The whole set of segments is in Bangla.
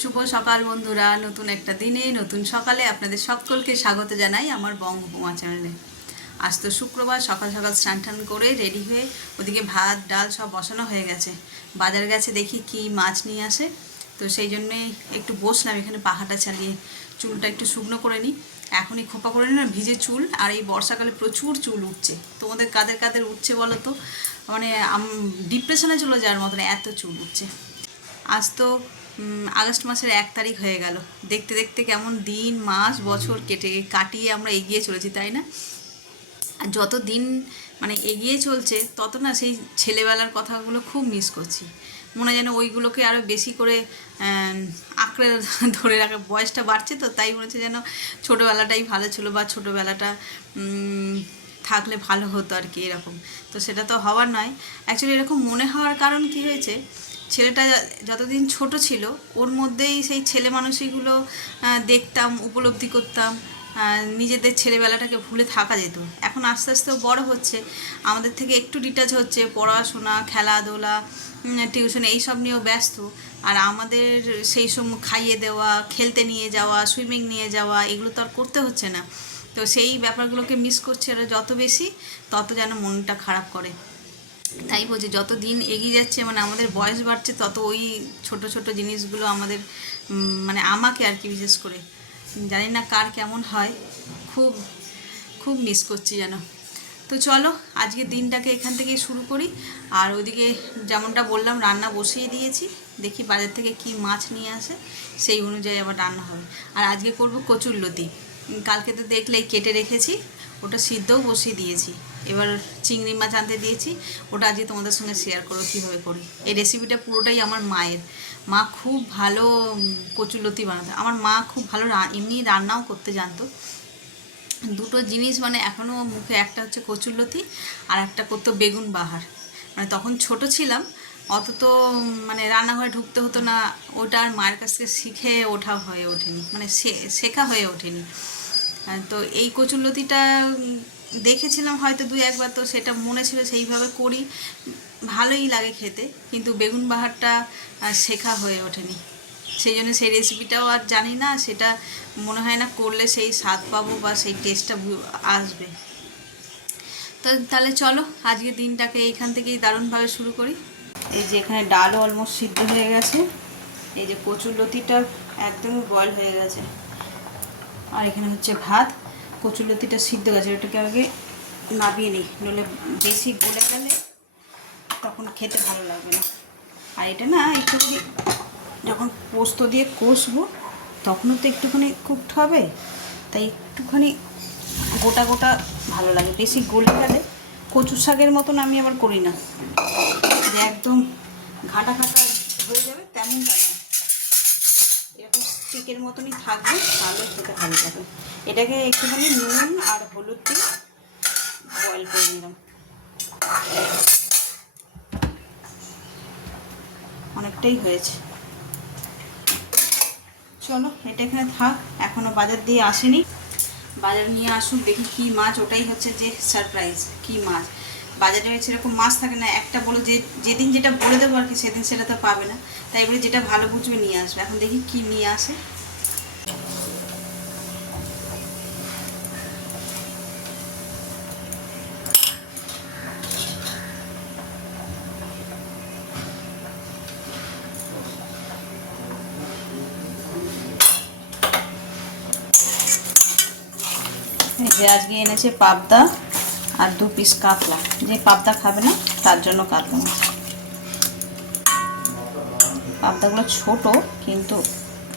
শুভ সকাল বন্ধুরা। নতুন একটা দিনে, নতুন সকালে আপনাদের সকলকে স্বাগত জানাই আমার বঙ্গভূমা চ্যানেলে। আজ তো শুক্রবার, সকাল সকাল স্নান টান করে রেডি হয়ে ওদিকে ভাত, ডাল সব বসানো হয়ে গেছে। বাজার গেছে দেখি কি মাছ নিয়ে আসে। তো সেই জন্যেই একটু বসলাম, এখানে পাখাটা চালিয়ে চুলটা একটু শুকনো করে নিই। এখনই খোপা করে নিই না ভিজে চুল, আর এই বর্ষাকালে প্রচুর চুল উঠছে। তোমাদের কাদের কাদের উঠছে বলো তো? মানে ডিপ্রেশনে চলে যাওয়ার মতন এত চুল উঠছে। আজ তো আগস্ট মাসের এক তারিখ হয়ে গেল। দেখতে দেখতে কেমন দিন, মাস, বছর কেটে কাটিয়ে আমরা এগিয়ে চলেছি, তাই না? আর যত দিন মানে এগিয়ে চলছে, তত না সেই ছেলেবেলার কথাগুলো খুব মিস করছি। মনে যেন ওইগুলোকে আরও বেশি করে আঁকড়ে ধরে রাখা, বয়সটা বাড়ছে তো, তাই মনে হচ্ছে যেন ছোটোবেলাটাই ভালো ছিল বা ছোটোবেলাটা থাকলে ভালো হতো আর কি এরকম। তো সেটা তো হওয়ার নয়। অ্যাকচুয়ালি এরকম মনে হওয়ার কারণ কি হয়েছে? ছেলেটা যতদিন ছোট ছিল, ওর মধ্যেই সেই ছেলে মানুষগুলো দেখতাম, উপলব্ধি করতাম নিজেদের ছেলেবেলাটাকে ভুলে থাকা যেত। এখন আস্তে আস্তে বড় হচ্ছে, আমাদের থেকে একটু ডিটাচ হচ্ছে, পড়াশোনা, খেলাধুলা টিউশন এইসব নিয়েও ব্যস্ত। আর আমাদের সেই সব খাইয়ে দেওয়া, খেলতে নিয়ে যাওয়া সুইমিং নিয়ে যাওয়া, এগুলো তো আর করতে হচ্ছে না। তো সেই ব্যাপারগুলোকে মিস করছে আর যত বেশি, তত যেন মনটা খারাপ করে। তাই বলছি যত দিন এগিয়ে যাচ্ছে মানে আমাদের বয়স বাড়ছে, তত ওই ছোট ছোট জিনিসগুলো আমাদের মানে আমাকে আর কি বিশেষ করে, জানি না কার কেমন হয়, খুব খুব মিস করছি যেন। তো চলো আজকে দিনটাকে এখান থেকেই শুরু করি। আর ওদিকে যেমনটা বললাম, রান্না বসিয়ে দিয়েছি। দেখি বাজার থেকে কি মাছ নিয়ে আসে, সেই অনুযায়ী আবার রান্না হবে। আর আজকে করব কচুরলতি কালকে তো দেখলেই কেটে রেখেছি, ওটা সিদ্ধও বসিয়ে দিয়েছি। এবার চিংড়ি মাছ আনতে দিয়েছি। ওটা আজকে তোমাদের সঙ্গে শেয়ার করো কীভাবে করি। এই রেসিপিটা পুরোটাই আমার মায়ের। মা খুব ভালো উম, কচুরলতি বানাতো। আমার মা খুব ভালো এমনি রান্নাও করতে জানতো। দুটো জিনিস মানে এখনও মুখে একটা হচ্ছে কচুরলতি আর একটা করতো বেগুন বাহার। মানে তখন ছোট ছিলাম অত তো মানে রান্নাঘরে ঢুকতে হতো না। ওটা আর মায়ের কাছ থেকে শিখে ওঠা হয়ে ওঠেনি। মানে শেখা হয়ে ওঠেনি। তো এই কচুরলতিটা দেখেছিলাম হয়তো দুই একবার তো সেটা মনে ছিল সেইভাবে করি। ভালোই লাগে খেতে, কিন্তু বেগুন বাহারটা শেখা হয়ে ওঠেনি। সেই জন্য সেই রেসিপিটাও আর জানি না, সেটা মনে হয় না করলে সেই স্বাদ পাবো বা সেই টেস্টটা আসবে। তো তাহলে চলো, আজকে দিনটাকে এইখান থেকেই দারুণভাবে শুরু করি। এই যে এখানে ডালও অলমোস্ট সিদ্ধ হয়ে গেছে। এই যে কচুর লতিটা একদমই বয়েল হয়ে গেছে। আর এখানে হচ্ছে ভাত। কচুর লতিটা সিদ্ধ গেছে, ওটাকে আগে নাবিয়ে নিই। নইলে বেশি গলে গেলে তখন খেতে ভালো লাগবে না। আর এটা না একটুখানি যখন পোস্ত দিয়ে কষবো, তখনও তো একটুখানি কুকড হবে। তাই একটুখানি গোটা গোটা ভালো লাগে। বেশি গলে গেলে কচু শাকের মতন আমি আবার করি না। যে একদম ঘাটা ঘাটা হয়ে যাবে তেমনটা না। এরকম স্টিকের মতনই থাকবে, তাহলে খেতে ভালো লাগবে এটাকে একটুখানি নুন আর হলুদ দিয়ে বয়েল করে নিলাম। অনেকটাই হয়েছে। চলো, এটা এখানে থাক, এখনও বাজার দিয়ে আসেনি। বাজার নিয়ে আসুক, দেখি কি মাছ, ওটাই হচ্ছে যে সারপ্রাইজ কি মাছ। বাজারে সেরকম মাছ থাকে না, একটা বলে যে, যেদিন যেটা বলে দেবো আর কি, সেদিন সেটা তো পাবে না। তাই এবারে যেটা ভালো বুঝবে নিয়ে আসবে। এখন দেখি কি নিয়ে আসে। যে আজকে এনেছে পাবদা আর দু পিস কাতলা। যে পাবদা খাবে না, তার জন্য কাতলা মাছ পাবদাগুলো ছোট, কিন্তু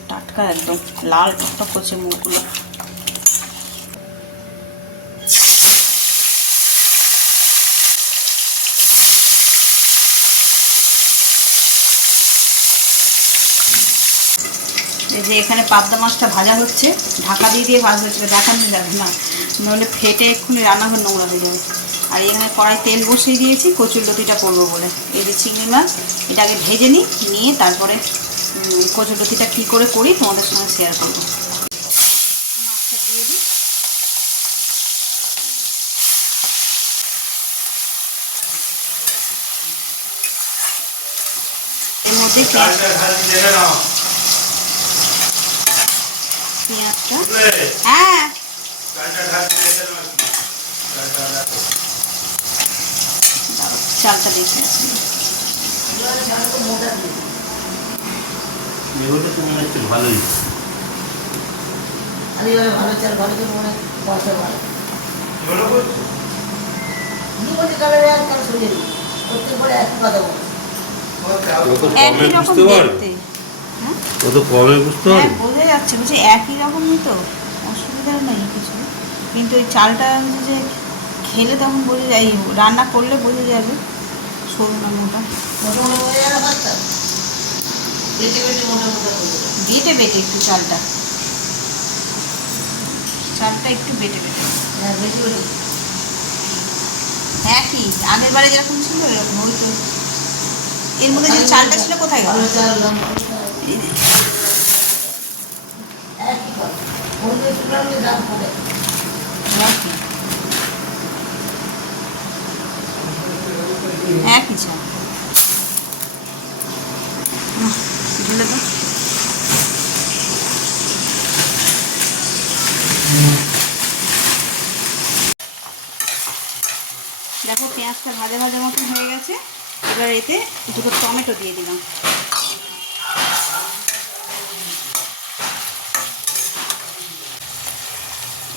টাটকা একদম। লাল টকটক করছে মুখগুলো। যে এখানে পাবদা মাছটা ভাজা হচ্ছে, ঢাকা দিয়ে দিয়ে ভাজা হচ্ছে, দেখানো যাবে না। নইলে ফেটে এক্ষুনি রান্নাঘর নোংরা হয়ে যাবে। আর এখানে কড়াই তেল বসিয়ে দিয়েছি, কচুর লতিটা করব বলে। এই যে চিংড়ি মাছ এটাকে ভেজে নিই, নিয়ে তারপরে কচুর লতিটা কী করে করি তোমাদের সঙ্গে শেয়ার করব। এর মধ্যে হ্যাঁ। চালটা দেখে আসি। ভালোই। আমি ভালো চাল করে মনে পয়সা ও তো কমে বুঝতে পারে। হ্যাঁ ও তো কমে বুঝতে হ্যাঁ পারে যাচ্ছে, বলছি একই রকমই তো? অসুবিধা নেই কিছু। কিন্তু ওই চালটা হচ্ছে যে খেলে তখন বোঝা যায় রান্না করলে বোঝা যাবে সরু না মোটা বেটে বেটে একটু চালটা। চালটা একটু বেটে বেটে। হ্যাঁ একই, আগের বারে যেরকম ছিল, এরকম ওই তো। এর মধ্যে যে চালটা ছিল কোথায় গেল ভালো চাল লঙ্কা একই কথা দেখো পেঁয়াজটা ভাজা ভাজা মতন হয়ে গেছে। এবার এতে দুটো টমেটো দিয়ে দিলাম।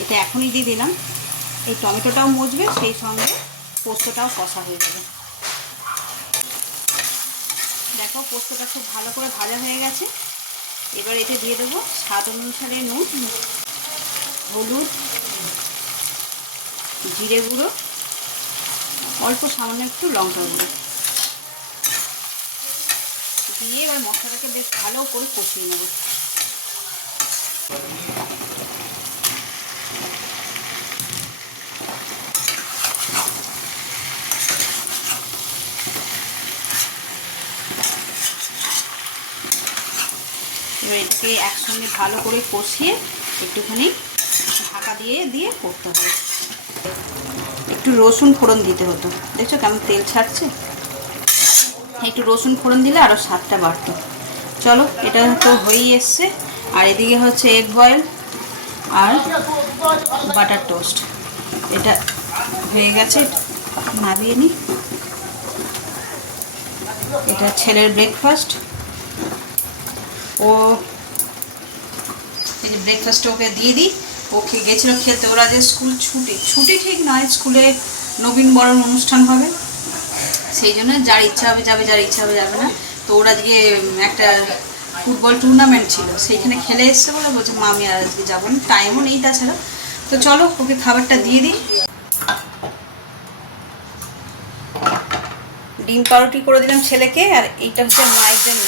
এটা এখনই দিয়ে দিলাম। এই টমেটোটাও মজবে, সেই সঙ্গে পোস্তটাও কষা হয়ে যাবে। দেখো, পোস্তটা খুব ভালো করে ভাজা হয়ে গেছে। এবার এতে দিয়ে দেবো স্বাদ অনুসারে নুন, হলুদ, জিরে গুঁড়ো, অল্প সামান্য একটু লঙ্কা গুঁড়ো। দিয়ে এবার মশলাটাকে বেশ ভালো করে কষিয়ে নেব। এটাকে একসঙ্গে ভালো করে কষিয়ে একটুখানি ঢাকা দিয়ে দিয়ে করতে হবে। একটু রসুন ফোড়ন দিতে হতো। দেখছ কেমন তেল ছাড়ছে? একটু রসুন ফোড়ন দিলে আরও স্বাদটা বাড়তো। চলো, এটা তো হয়েই এসছে। আর এদিকে হচ্ছে এগ বয়েল আর বাটার টোস্ট এটা হয়ে গেছে, নামিয়ে নিই এটা ছেলের ব্রেকফাস্ট ও এই যে ব্রেকফাস্টে ওকে দিয়ে দিই। ওকে গেছিল খেলতে। ওরা যে স্কুল ছুটি ছুটি ঠিক নয়, স্কুলে নবীন বরণ অনুষ্ঠান হবে। সেই জন্য যার ইচ্ছা হবে, যাবে, যার ইচ্ছা হবে, যাবে না। তো ওরা আজকে একটা ফুটবল টুর্নামেন্ট ছিল। সেইখানে খেলে এসছে বলে বলছে, মা, আমি আর আজকে যাব না। টাইমও নেই তাছাড়া। তো চলো, ওকে খাবারটা দিয়ে দিই। ডিম পাউরুটি করে দিলাম ছেলেকে, আর এইটা হচ্ছে মায়ের জন্য।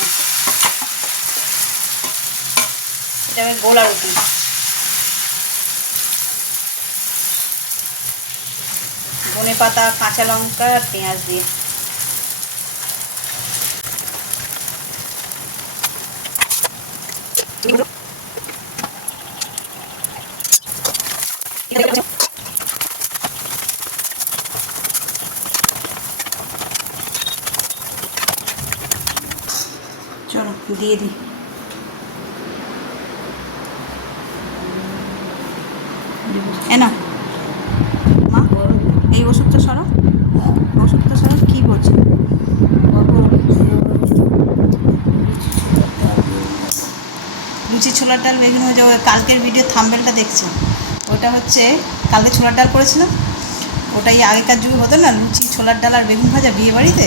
এটা আমি গোলা রুটি। ধনে পাতা কাঁচা লঙ্কা আর পেঁয়াজ দিয়ে। চলো দিয়ে দিই। এ মা এই ওষুধটা সরাও। ওষুধটা সরাও কী বলছে? লুচি ছোলার ডাল বেগুন ভাজা ওই কালকের ভিডিও থাম্বেলটা দেখছ। ওটা হচ্ছে কালকে ছোলার ডাল করেছিলাম ওটাই আগেকার যুগে হতো না লুচি ছোলার ডাল আর বেগুন ভাজা বিয়ে বাড়িতে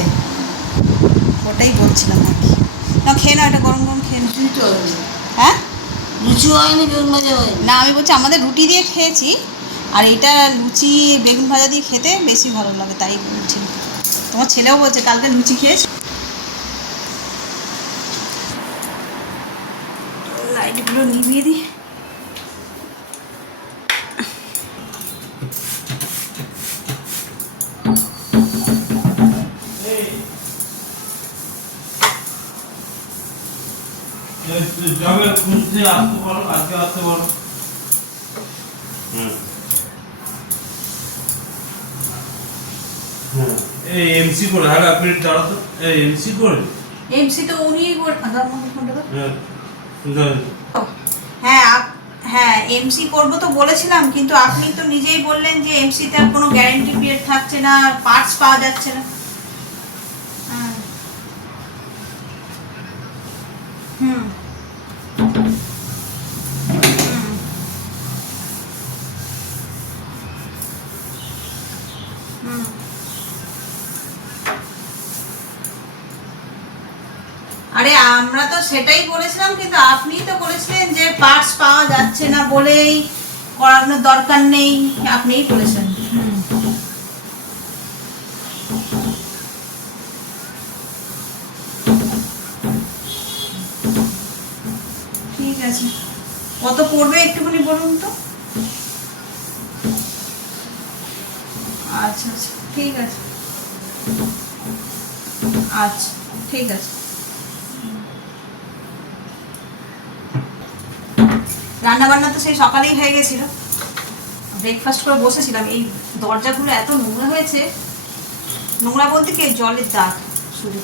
ওটাই বলছিলাম আর কি। না খেয়ে নাও এটা গরম গরম খেয়ে নাও। হ্যাঁ? লুচি হয়নি বেগুন ভাজা হয়নি। না আমি বলছি আমাদের রুটি দিয়ে খেয়েছি। আর এটা লুচি, বেগুন ভাজা দিয়ে খেতে বেশি ভালো লাগে, তাই বলছি। তোমার ছেলেও বলছে কালকে লুচি খেয়েছো? লাইটগুলো নিভিয়ে দিই। যাবে, খুঁজতে আসতে পারো, আজকে আসতে পারো হুম হ্যাঁ এই এমসি করে হ্যাঁ এক মিনিট দাঁড়াও তো এমসি করে? এমসি তো উনিই দাও হ্যাঁ হ্যাঁ হ্যাঁ এমসি করব তো বলেছিলাম কিন্তু আপনি তো নিজেই বললেন যে এমসিতে কোনো গ্যারেন্টি পিরিয়ড থাকছে না পার্টস পাওয়া যাচ্ছে না। হ্যাঁ। হুম। হুম। আরে আমরা তো সেটাই বলেছিলাম, কিন্তু আপনি তো বলেছিলেন যে পার্টস পাওয়া যাচ্ছে না বলেই করানোর দরকার নেই, আপনিই বলেছেন। ঠিক আছে। কত পড়বে একটুখানি বলুন তো? আচ্ছা আচ্ছা ঠিক আছে। আচ্ছা ঠিক আছে। রান্না বান্না তো সেই সকালেই হয়ে গেছিল। ব্রেকফাস্ট করে বসেছিলাম। এই দরজাগুলো এত নোংরা হয়েছে। নোংরা বলতে কি? জলের দাগ শুধু।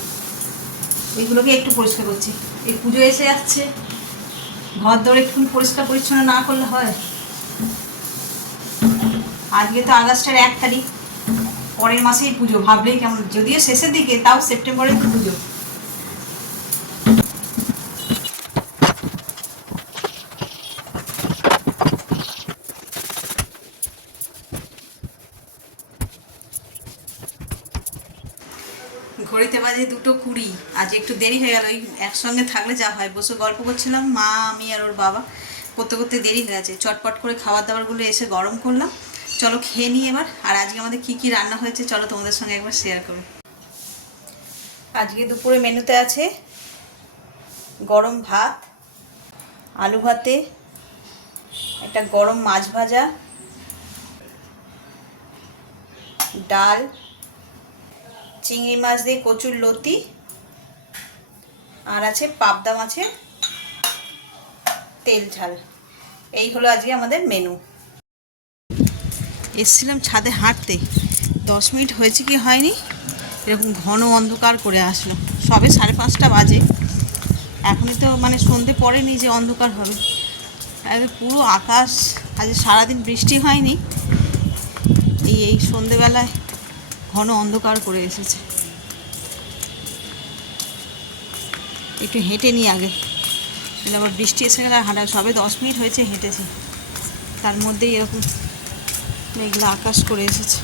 এইগুলোকে একটু পরিষ্কার করছি। এই পুজো এসে যাচ্ছে। ঘর দৌড়ে একটু পরিষ্কার পরিচ্ছন্ন না করলে হয়। আজকে তো আগস্টের এক তারিখ। পরের মাসেই পুজো। ভাবলেই কেমন। যদিও শেষের দিকে, তাও সেপ্টেম্বরে তো পুজো। ঘড়িতে বাজে দুটো কুড়ি। আজ একটু দেরি হয়ে গেল। ওই একসঙ্গে থাকলে যা হয়। বসে গল্প করছিলাম, মা, আমি আর ওর বাবা। করতে করতে দেরি হয়ে গেছে। চটপট করে খাবার দাবারগুলো এসে গরম করলাম। চলো খেয়ে নিই এবার। আর আজকে আমাদের কি কি রান্না হয়েছে চলো তোমাদের সঙ্গে একবার শেয়ার করি। আজকে দুপুরে মেনুতে আছে গরম ভাত, আলু ভাতে, একটা গরম মাছ ভাজা, ডাল চিংড়ি মাছ দিয়ে কচুর লতি। আর আছে পাবদা মাছের তেল ঝাল। এই হলো আজকে আমাদের মেনু এসছিলাম ছাদে হাঁটতে। দশ মিনিট হয়েছে কি হয়নি? এরকম ঘন অন্ধকার করে আসলো। সবে সাড়ে পাঁচটা বাজে। এখনই তো মানে সন্ধে পড়েনি যে অন্ধকার হবে। পুরো আকাশ, আজ সারাদিন বৃষ্টি হয়নি। এই এই সন্ধেবেলায় ঘন অন্ধকার করে এসেছে। একটু হেঁটে নিই আগে। আবার বৃষ্টি এসে গেলে হাঁটা সবে দশ মিনিট হয়েছে হেঁটেছি। তার মধ্যেই এরকম মেঘলা আকাশ করে এসেছে।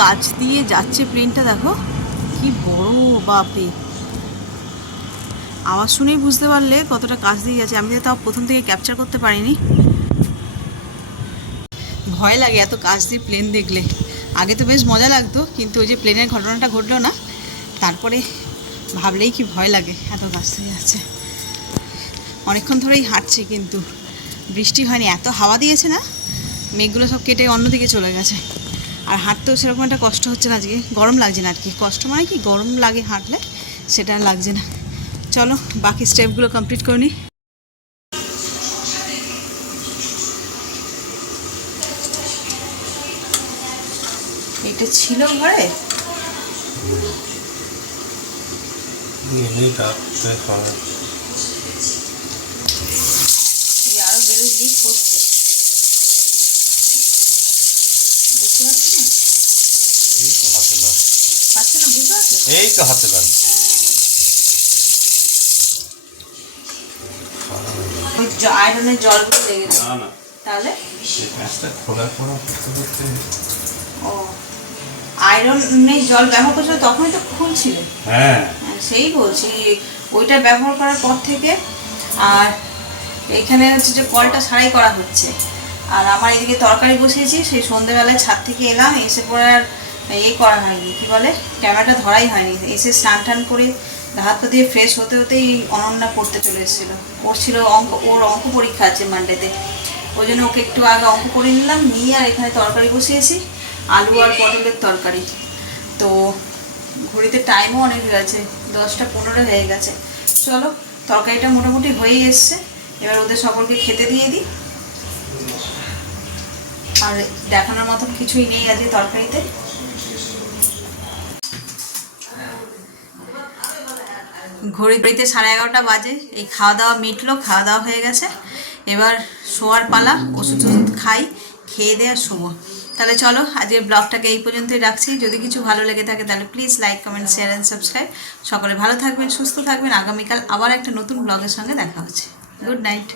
কাজ দিয়ে যাচ্ছে প্লেনটা দেখো। কি বড় বাপে আওয়াজ শুনেই বুঝতে পারলে কতটা কাজ দিয়ে যাচ্ছে। আমি তো তাও প্রথম থেকে ক্যাপচার করতে পারিনি। ভয় লাগে এত কাজ দিয়ে প্লেন দেখলে। আগে তো বেশ মজা লাগতো, কিন্তু ওই যে প্লেনের ঘটনাটা ঘটলো না, তারপরে ভাবলেই কি ভয় লাগে এত কাজ দিয়ে যাচ্ছে। অনেকক্ষণ ধরেই হাঁটছি, কিন্তু বৃষ্টি হয়নি। এত হাওয়া দিয়েছে না, মেঘগুলো সব কেটে অন্যদিকে চলে গেছে। আর হাঁটতেও সেরকম একটা কষ্ট হচ্ছে না আজকে। গরম লাগছে না আর কি। কষ্ট মানে কি? গরম লাগে হাঁটলে, সেটা লাগছে না। চলো, বাকি স্টেপগুলো কমপ্লিট করে নিই এটা ছিল ঘরে? এমনি রাত্রে খাওয়া এই আরও বেরোস লিক করছে বুঝতে পারছি না এই তো হাতে লাগ পাচ্ছে না বুঝতে পারছ এই তো হাতে লাগ আয়রনের জলগুলো লেগেছে না না। তাহলে? এই খোলা খোলা করতে করতে ও। আয়রনের জল ব্যবহার করছিল তখনই তো খুলছিল। হ্যাঁ। হ্যাঁ, সেই বলছি ওইটা ব্যবহার করার পর থেকে আর এখানে হচ্ছে যে কলটা সারাই করা হচ্ছে। আর আমার এদিকে তরকারি বসিয়েছি সেই সন্ধেবেলায় ছাদ থেকে এলাম এসে পরে আর এই করা হয়নি, কি বলে? ক্যামেরাটা ধরাই হয়নি। এসে স্নান টান করে হাত দিয়ে ফ্রেশ হতে হতেই অনন্যা পড়তে চলে এসেছিল। ওর ছিল অঙ্ক, ওর অঙ্ক পরীক্ষা আছে মানডেতে ওই জন্য ওকে একটু আগে অঙ্ক করে নিলাম, নিয়ে আর এখানে তরকারি বসিয়েছি, আলু আর পটলের তরকারি। তো ঘড়িতে টাইমও অনেক হয়ে গেছে, দশটা পনেরো হয়ে গেছে। চলো, তরকারিটা মোটামুটি হয়ে এসছে। এবার ওদের সকলকে খেতে দিয়ে দিই। আর দেখানোর মতন কিছুই নেই আজকে তরকারিতে। ঘড়ি ঘড়িতে সাড়ে এগারোটা বাজে। এই খাওয়া দাওয়া মিটলো খাওয়া দাওয়া হয়ে গেছে। এবার শোয়ার পালা ওষুধ ওষুধ খাই, খেয়ে দেওয়া শোবো। তাহলে চলো, আজকের ব্লগটাকে এই পর্যন্তই রাখছি। যদি কিছু ভালো লেগে থাকে, তাহলে please like comment share and subscribe সকলে ভালো থাকবেন, সুস্থ থাকবেন। আগামীকাল আবার একটা নতুন ব্লগের সঙ্গে দেখা হচ্ছে। Good night